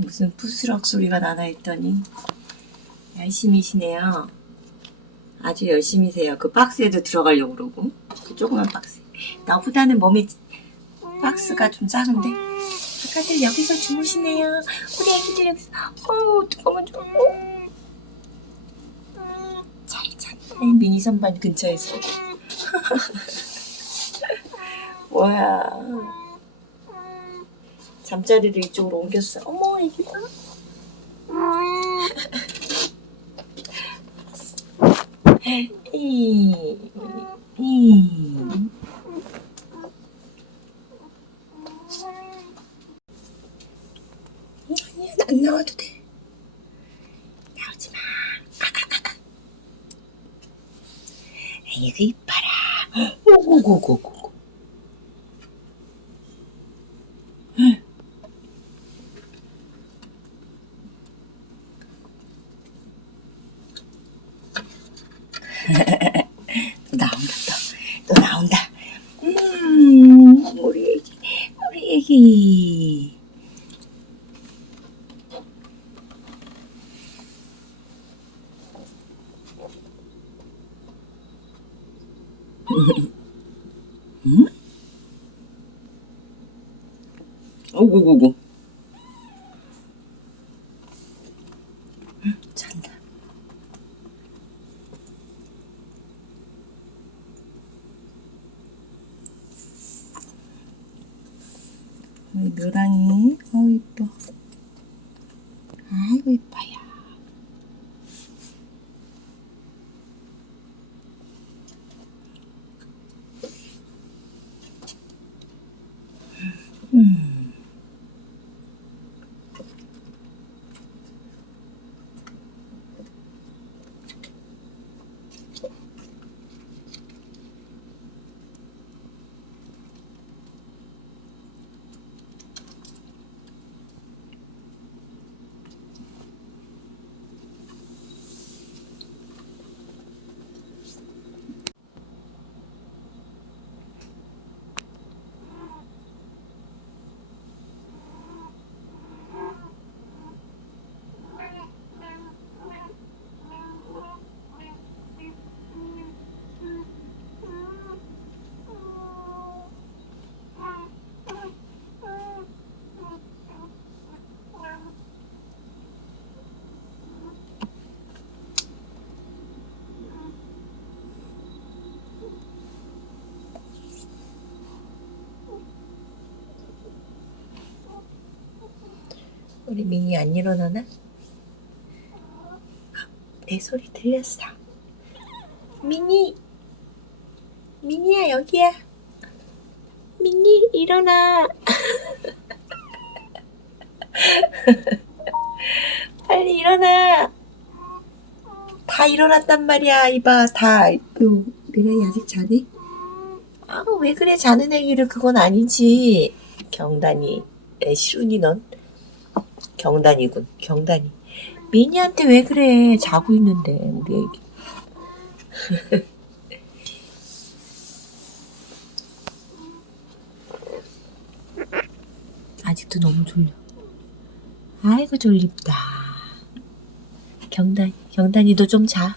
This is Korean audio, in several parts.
무슨 부스럭 소리가 나나 했더니 열심히시네요. 아주 열심히세요. 그 박스에도 들어가려고 그러고 그 조그만 박스. 나보다는 몸이 박스가 좀 작은데 아까들 여기서 주무시네요. 우리 애기들 여기서 어우 어떡하면 좋아. 잘 잤네 미니 선반 근처에서. 뭐야. 잠자리를 이쪽으로 옮겼어. 어머 애기다. 이, 이. 아니야, 안 나와도 돼. 나오지 마. 아이고, 이뻐라. 오고고고고. 또 나온다, 또. 또 나온다. 음, 우리 애기, 애기. 응? 오구구구. 잔 다. 우리 묘랑이, 어우, 이뻐. 아이고, 이뻐요. 음. 우리 민이 안 일어나나? 내 소리 들렸어. 미니, 미니야 여기야. 미니 일어나. 빨리 일어나. 다 일어났단 말이야. 이봐 다. 요 미라이 아직 자네? 아왜 그래 자는 애기를 그건 아니지. 경단이. 에 시룬이 넌. 경단이군. 경단이. 미니한테 왜 그래? 자고 있는데 우리 애기. 아직도 너무 졸려. 아이고 졸립다. 경단 경단이도 좀 자.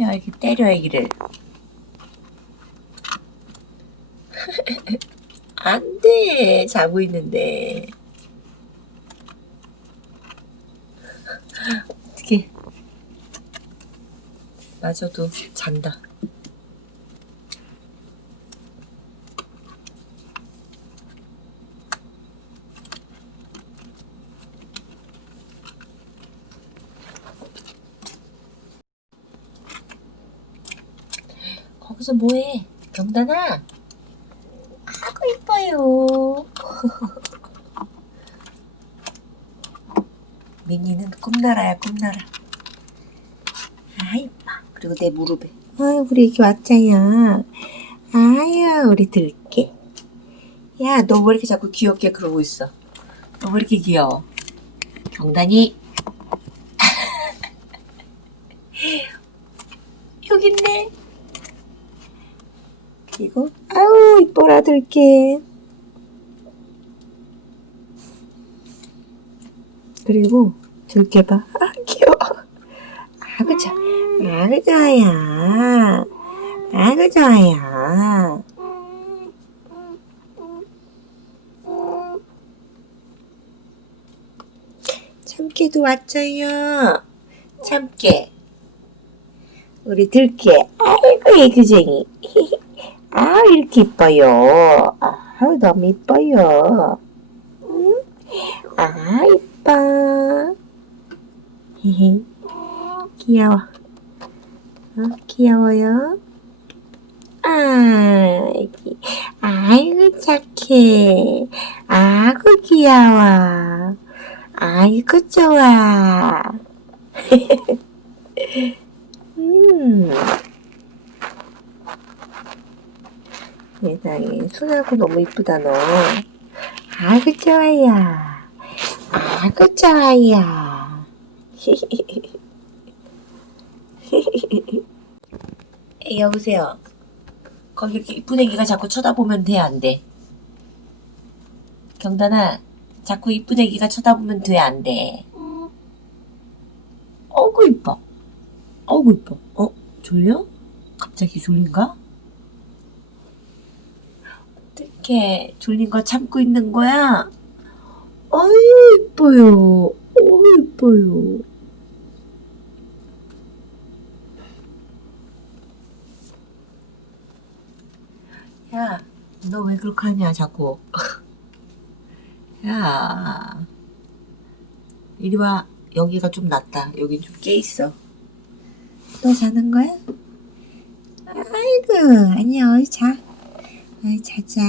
야 이렇게 때려 애기를. 안 돼. 자고 있는데. 어떻게. 마저도 잔다. 거기서 뭐해? 경단아? 아고 이뻐요. 미니는 꿈나라야 꿈나라. 아 이뻐. 그리고 내 무릎에 아유, 우리 애기 왔자야. 아유, 우리 들게. 야, 너 왜 이렇게 자꾸 귀엽게 그러고 있어? 너 왜 이렇게 귀여워? 경단이. 여기 있네. 그리고, 아우, 이뻐라, 들게. 그리고, 들게 봐. 아, 귀여워. 아그 좋아. 아그 좋아요. 아그 좋아요. 참깨도 왔어요. 참깨. 우리 들깨. 아이고 애교쟁이. 아 이렇게 이뻐요. 아우 너무 이뻐요. 응? 아 이뻐. 귀여워. 어, 귀여워요. 아, 기 아이고 착해. 아이고 귀여워. 아이고 좋아. 음. 세상에 순하고 너무 이쁘다 너. 아이고 좋아요. 아이고 좋아요. 에, 여보세요. 거기 이렇게 이쁜 애기가 자꾸 쳐다보면 돼, 안 돼? 경단아, 자꾸 이쁜 애기가 쳐다보면 돼, 안 돼? 어구, 이뻐. 어구, 이뻐. 어, 졸려? 갑자기 졸린가? 어떡해. 졸린 거 참고 있는 거야? 어유, 이뻐요. 어유, 이뻐요. 야, 너 왜 그렇게 하냐, 자꾸. 야, 이리 와. 여기가 좀 낫다. 여기 좀깨 있어. 또 자는 거야? 아이고, 아니야, 자. 어이 자자.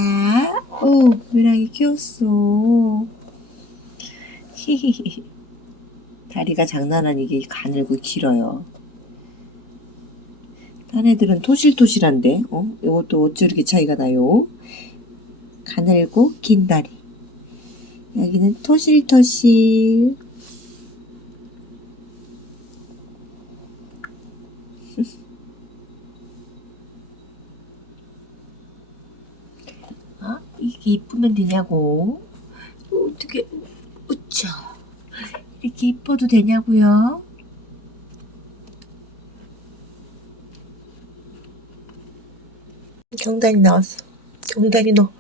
오, 누랑이 키웠어. 다리가 장난 아니게 가늘고 길어요. 딴 애들은 토실토실한데, 어? 이것도 어찌 이렇게 차이가 나요? 가늘고 긴 다리. 여기는 토실토실. 아, 이게 이쁘면 되냐고? 어떻게, 우짜. 이렇게 이뻐도 되냐고요? 경단이 나왔어. 경단이 너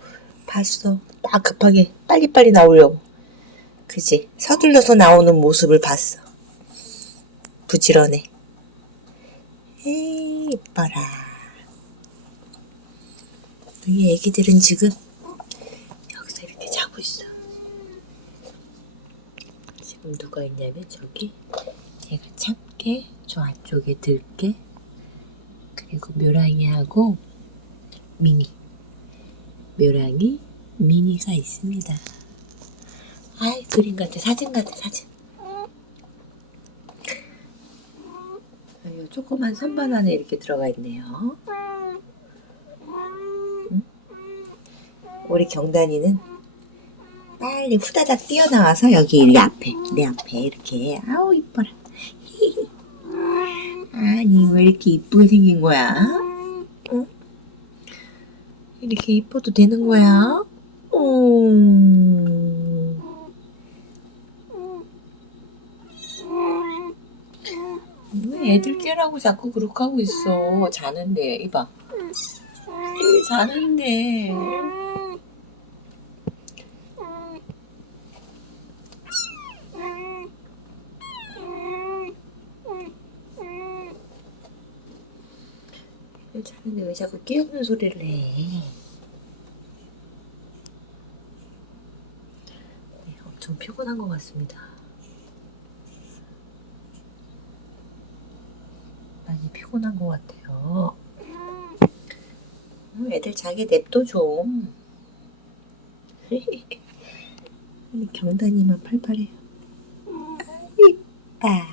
봤어. 막 급하게 빨리빨리 나오려고. 그지? 서둘러서 나오는 모습을 봤어. 부지런해. 에이, 이뻐라. 이 애기들은 지금 여기서 이렇게 자고 있어. 지금 누가 있냐면 저기 얘가 참깨, 저 안쪽에 들깨, 그리고 묘랑이하고 미니. 묘랑이, 미니가 있습니다. 아이, 그림 같아. 사진 같아, 사진. 이 조그만 선반 안에 이렇게 들어가 있네요. 응? 우리 경단이는 빨리 후다닥 뛰어나와서 여기 이 앞에, 내 앞에 이렇게. 아우, 이뻐라. 아니, 왜 이렇게 이쁘게 생긴 거야? 응? 이렇게 이뻐도 되는 거야? 음. 왜 애들 깨라고 자꾸 그렇게 하고 있어? 자는데, 이봐. 이 자는데. 왜 자는데 왜 자꾸 깨우는 소리를 해? 네, 엄청 피곤한 것 같습니다. 많이 피곤한 것 같아요. 음, 애들 자기 냅둬 좀. 경단이만 팔팔해요. 아,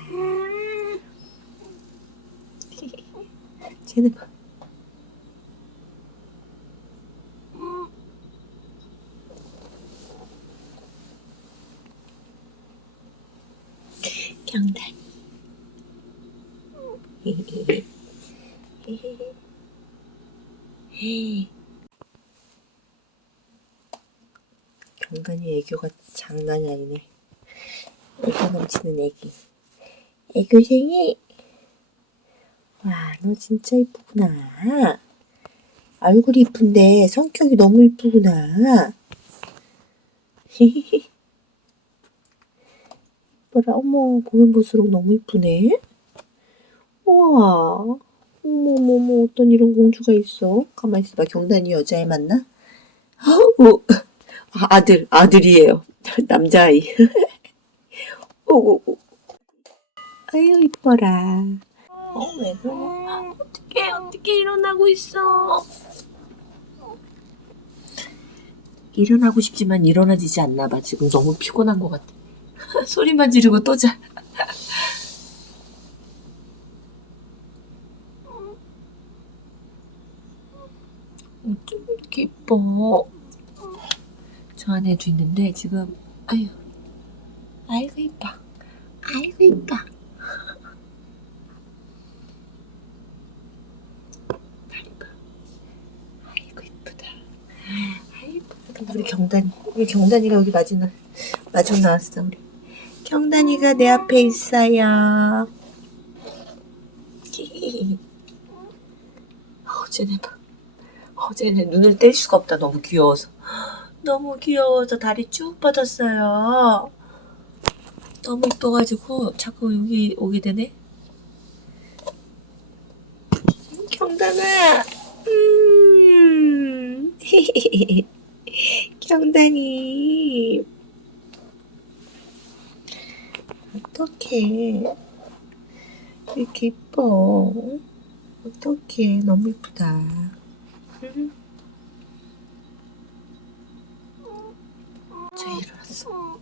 이뻐. 쟤네 봐. 경단이. 경단이 애교가 장난이 아니네. 애교 넘치는 애기. 애교생이. 와, 너 진짜 이쁘구나. 얼굴이 이쁜데 성격이 너무 이쁘구나. 이뻐라, 어머, 보면 볼수록 너무 이쁘네. 우와, 어머, 어머, 어머, 어떤 이런 공주가 있어? 가만히 있어봐, 경단이 여자애 맞나? 오, 아, 아들, 아들이에요. 남자아이. 오, 오, 오. 아유, 이뻐라. 어, 왜 그래? 어떻게, 어떻게 일어나고 있어? 일어나고 싶지만 일어나지지 않나 봐. 지금 너무 피곤한 것 같아. 소리만 지르고 또 자. 어쩜 이렇게 이뻐. 저 안에도 있는데 지금 아유 아이고 이뻐. 아이고 이뻐. 아이고 이쁘다. 아이고 우리 경단 우리 경단이가 여기 마지막 마중 나왔어 우리. 경단이가 내 앞에 있어요. 어제네 봐 어제네 눈을 뗄 수가 없다 너무 귀여워서 너무 귀여워서 다리 쭉 뻗었어요. 너무 이뻐가지고 자꾸 여기 오게 되네. 경단아, 음, 경단이, 어떡해. 이렇게 이뻐. 어떡해. 너무 이쁘다. 음. 저 일어났어.